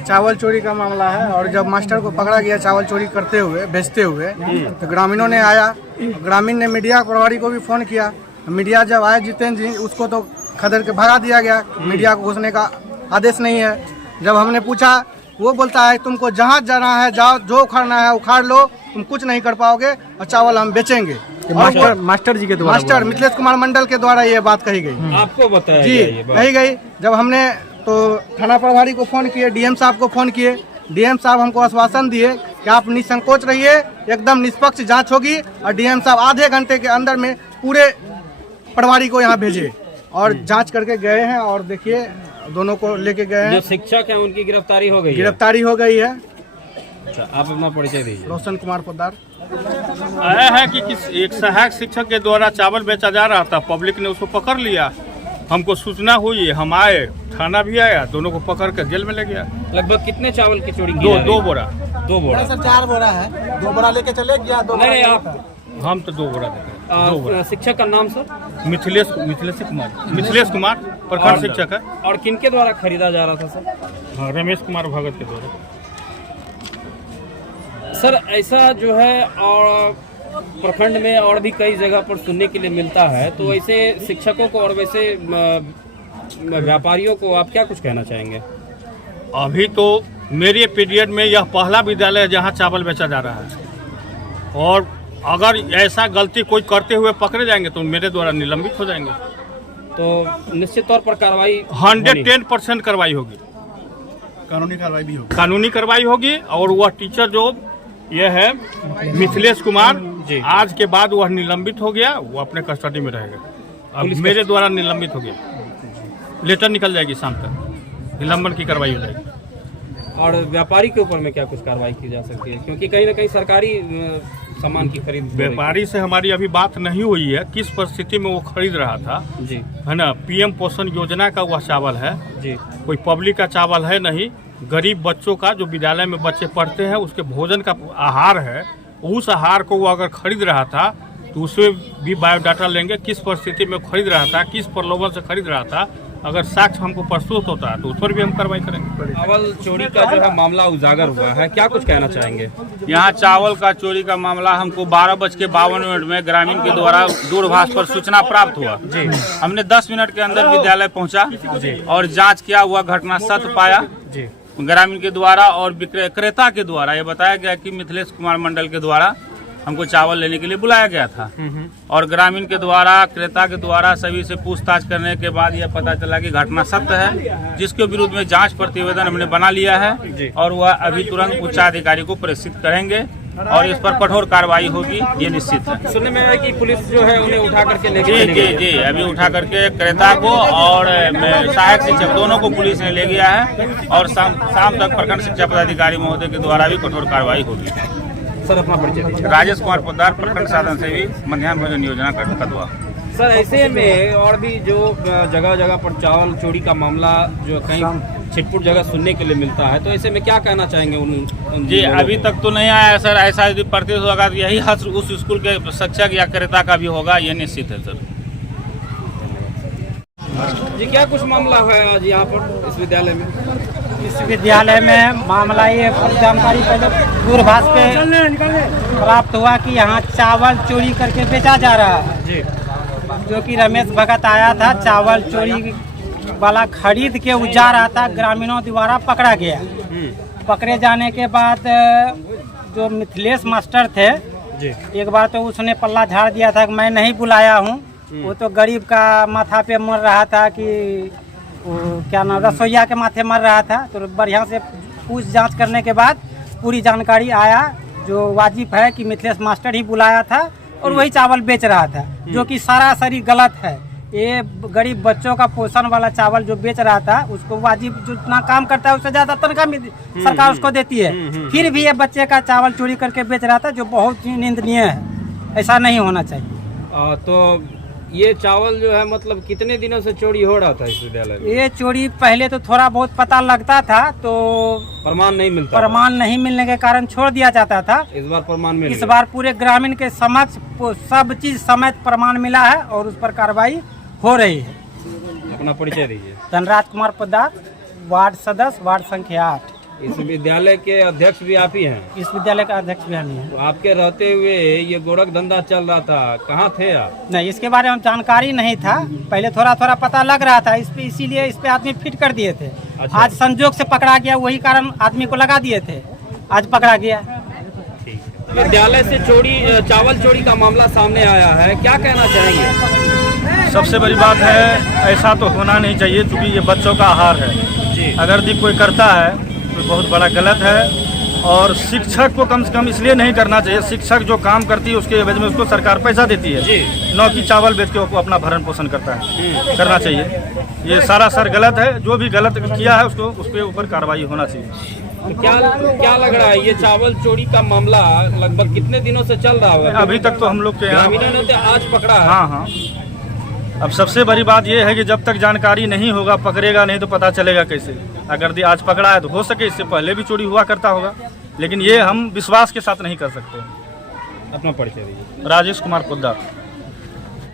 चावल चोरी का मामला है। और जब मास्टर को पकड़ा गया चावल चोरी करते हुए बेचते हुए, तो ग्रामीणों ने आया, ग्रामीण ने मीडिया प्रभारी को भी फ़ोन किया। मीडिया जब आया जितेंद्र जी, उसको तो खदेड़ के भगा दिया गया, मीडिया को घुसने का आदेश नहीं है। जब हमने पूछा, वो बोलता है तुमको जहाँ जाना है जाओ, जो उखाड़ना है उखाड़ लो, तुम कुछ नहीं कर पाओगे और चावल हम बेचेंगे। मास्टर जी के द्वारा, मास्टर मिथिलेश कुमार मंडल के द्वारा ये बात कही गई। आपको बताया जी कही गई। जब हमने तो थाना प्रभारी को फ़ोन किए, डीएम साहब को फ़ोन किए, डीएम साहब हमको आश्वासन दिए कि आप निसंकोच रहिए, एकदम निष्पक्ष जांच होगी। और डीएम साहब आधे घंटे के अंदर में पूरे प्रभारी को यहाँ भेजे और जांच करके गए हैं। और देखिए दोनों को लेके गए हैं। जो शिक्षक हैं उनकी गिरफ्तारी हो गई, गिरफ्तारी हो गई है। अच्छा, आप अपना परिचय दीजिए। रोशन कुमार पोद्दार। आया है कि एक सहायक शिक्षक के द्वारा चावल बेचा जा रहा था, पब्लिक ने उसको पकड़ लिया। हमको सूचना हुई, हम आए, थाना भी आया, दोनों को पकड़ कर जेल में ले गया। लगभग कितने चावल की चोरी की? दो बोरा। 2 बोरा सर 4 बोरा है, 2 बोरा लेके चले गया। नहीं, आप हम तो 2 बोरा देते। शिक्षक का नाम सर? मिथिलेश कुमार प्रखंड शिक्षक है। और किनके द्वारा खरीदा जा रहा था सर? हाँ, रमेश कुमार भगत के द्वारा। सर ऐसा जो है और प्रखंड में और भी कई जगह पर सुनने के लिए मिलता है, तो ऐसे शिक्षकों को और वैसे व्यापारियों को आप क्या कुछ कहना चाहेंगे? अभी तो मेरे पीरियड में यह पहला विद्यालय है जहाँ चावल बेचा जा रहा है। और अगर ऐसा गलती कोई करते हुए पकड़े जाएंगे तो मेरे द्वारा निलंबित हो जाएंगे। तो निश्चित तौर पर कार्रवाई 110% कार्रवाई होगी, कानूनी कार्रवाई भी होगी। कानूनी कार्रवाई होगी। और वह टीचर जो यह है मिथिलेश कुमार, आज के बाद वह निलंबित हो गया, वो अपने कस्टडी में रहेगा। अब मेरे द्वारा निलंबित हो गया, लेटर निकल जाएगी शाम तक, निलंबन की कार्रवाई हो जाएगी। और व्यापारी के ऊपर में क्या कुछ कार्रवाई की जा सकती है, क्योंकि कहीं ना कहीं सरकारी सामान की खरीद? व्यापारी से हमारी अभी बात नहीं हुई है, किस परिस्थिति में वो खरीद रहा था जी, है ना। पीएम पोषण योजना का वह चावल है जी, कोई पब्लिक का चावल है नहीं। गरीब बच्चों का, जो विद्यालय में बच्चे पढ़ते हैं, उसके भोजन का आहार है। उस आहार को वो अगर खरीद रहा था तो उसमें भी बायोडाटा लेंगे, किस परिस्थिति में खरीद रहा था, किस प्रलोभन से खरीद रहा था। अगर साक्ष्य हमको प्रस्तुत होता है तो उस पर भी हम कार्रवाई करेंगे। चावल चोरी का जो है मामला उजागर हुआ है, क्या कुछ कहना चाहेंगे? यहाँ चावल का चोरी का मामला हमको 12:52 में ग्रामीण के द्वारा दूरभाष पर सूचना प्राप्त हुआ जी। हमने 10 मिनट के अंदर विद्यालय पहुँचा और जाँच किया, हुआ घटना सत्य पाया जी। ग्रामीण के द्वारा और क्रेता के द्वारा ये बताया गया कि मिथिलेश कुमार मंडल के द्वारा हमको चावल लेने के लिए बुलाया गया था। और ग्रामीण के द्वारा, क्रेता के द्वारा सभी से पूछताछ करने के बाद यह पता चला कि घटना सत्य है, जिसके विरुद्ध में जांच प्रतिवेदन हमने बना लिया है और वह अभी तुरंत उच्चाधिकारी को प्रेषित करेंगे और इस पर कठोर कार्रवाई होगी, ये निश्चित है। सुनने में आया कि पुलिस जो है उन्हें उठा करके ले जी, अभी उठा करके क्रेता को और सहायक शिक्षक दोनों को पुलिस ने ले गया है और शाम तक प्रखंड शिक्षा पदाधिकारी महोदय के द्वारा भी कठोर कार्रवाई होगी। सर अपना परिचय दीजिए। राजेश कुमार पोद्दार, प्रखंड साधन सेवी, मध्याह्न भोजन योजना कदवा। सर ऐसे में और भी जो जगह जगह पर चावल चोरी का मामला जो कहीं छिटपुट जगह सुनने के लिए मिलता है, तो ऐसे में क्या कहना चाहेंगे उन जी? अभी तक तो नहीं आया सर, ऐसा यदि प्रतीत होगा तो यही हद उस स्कूल के शिक्षक या क्रेता का भी होगा, ये निश्चित है सर। जी क्या कुछ मामला है आज यहाँ पर इस विद्यालय में? इस विद्यालय में मामला ये जानकारी पहले दूरभाष पे प्राप्त हुआ कि यहाँ चावल चोरी करके बेचा जा रहा है जी। जो कि रमेश भगत आया था, चावल चोरी वाला खरीद के जा रहा था, ग्रामीणों द्वारा पकड़ा गया। पकड़े जाने के बाद जो मिथिलेश मास्टर थे जी, एक बार तो उसने पल्ला झाड़ दिया था कि मैं नहीं बुलाया हूँ, वो तो गरीब का माथा पे मर रहा था कि क्या नाम, रसोईया के माथे मर रहा था। तो बढ़िया से पूछ जांच करने के बाद पूरी जानकारी आया, जो वाजिब है कि मिथिलेश मास्टर ही बुलाया था और वही चावल बेच रहा था, जो कि सरासरी गलत है। ये गरीब बच्चों का पोषण वाला चावल जो बेच रहा था, उसको वाजिब जितना काम करता है उससे ज्यादा तनख्वाह सरकार उसको देती है, फिर भी ये बच्चे का चावल चोरी करके बेच रहा था, जो बहुत ही निंदनीय है। ऐसा नहीं होना चाहिए। तो ये चावल जो है मतलब कितने दिनों से चोरी हो रहा था इस विद्यालय में? ये चोरी पहले तो थोड़ा बहुत पता लगता था, तो प्रमाण नहीं मिलता, प्रमाण नहीं मिलने के कारण छोड़ दिया जाता था। इस बार प्रमाण मिल इस बार पूरे ग्रामीण के समक्ष सब चीज समेत प्रमाण मिला है और उस पर कार्रवाई हो रही है। अपना परिचय दीजिए। धनराज कुमार पोद्दार, वार्ड सदस्य, वार्ड संख्या 8। इस विद्यालय के अध्यक्ष भी आप ही हैं। इस विद्यालय का अध्यक्ष भी हम ही हैं। तो आपके रहते हुए ये गोरख धंधा चल रहा था, कहाँ थे आप? नहीं, इसके बारे में जानकारी नहीं था। पहले थोड़ा थोड़ा पता लग रहा था इस पे, इसीलिए इस पे आदमी फिट कर दिए थे। अच्छा। आज संजोग से पकड़ा गया, वही कारण आदमी को लगा दिए थे, आज पकड़ा गया। विद्यालय से चावल चोरी का मामला सामने आया है, क्या कहना चाहेंगे? सबसे बड़ी बात है, ऐसा तो होना नहीं चाहिए क्योंकि ये बच्चों का आहार है जी। अगर भी कोई करता है तो बहुत बड़ा गलत है। और शिक्षक को कम से कम इसलिए नहीं करना चाहिए, शिक्षक जो काम करती है उसके एवज में उसको सरकार पैसा देती है जी। न कि चावल बेच के वो अपना भरण पोषण करता है। करना चाहिए, ये सारा सर गलत है। जो भी गलत किया है उसको उसके ऊपर कार्रवाई होना चाहिए। तो क्या लग रहा है, ये चावल चोरी का मामला लगभग कितने दिनों से चल रहा होगा? अभी तक तो हम लोग के यहाँ ग्रामीणों ने तो आज पकड़ा है। हाँ हाँ। अब सबसे बड़ी बात यह है कि जब तक जानकारी नहीं होगा, पकड़ेगा नहीं तो पता चलेगा कैसे। अगर आज पकड़ा है तो हो सके इससे पहले भी चोरी हुआ करता होगा, लेकिन ये हम विश्वास के साथ नहीं कर सकते। अपना परिचय दीजिए। राजेश कुमार पोद्दार।